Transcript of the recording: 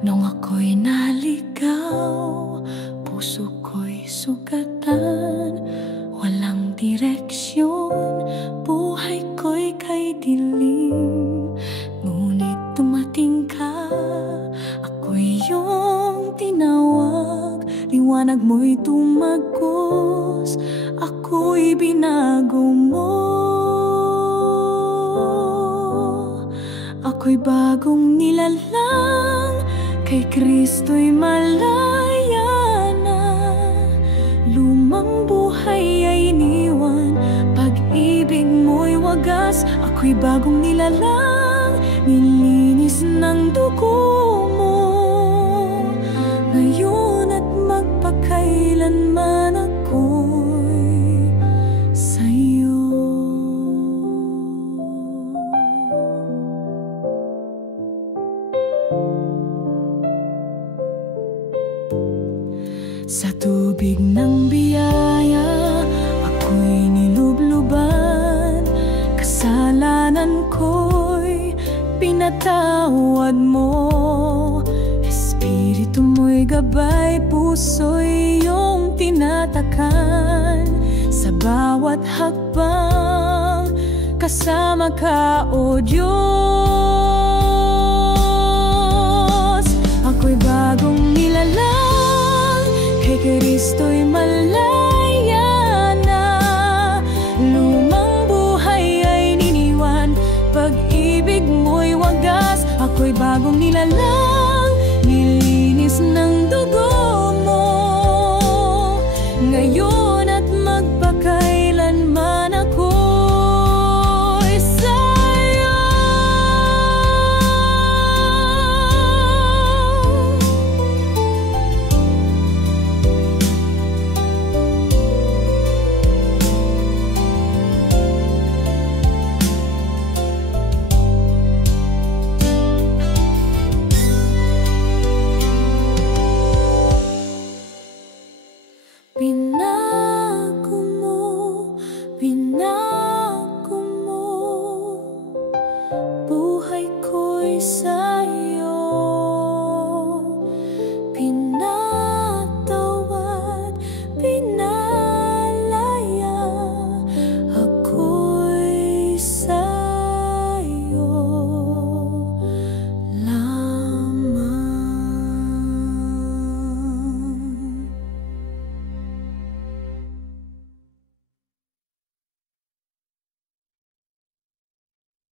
Nung ako'y naligaw, puso ko'y sugatan. Walang direksyon, buhay ko'y kay dilim. Ngunit dumating ka, ako'y iyong tinawag. Liwanag mo'y tumagos, ako'y binago mo. Ako'y bagong nilalang, kay Kristo'y malaya na. Lumang buhay ay iniwan, pag-ibig mo'y wagas. Ako'y bagong nilalang, nilinis ng dugo mo. Ngayon at magpakailanman ako'y sa'yo. Sa tubig ng biyaya, ako'y nilubluban. Kasalanan ko'y pinatawad mo. Espiritu mo'y gabay, puso'y iyong tinatakan. Sa bawat hakbang, kasama ka, O Diyos. Ako'y bagong nilalang, kay Kristo'y malaya na. Lumang buhay ay niniwan, pag-ibig mo'y wagas. Ako'y bagong nilalang, nilinis ng dugo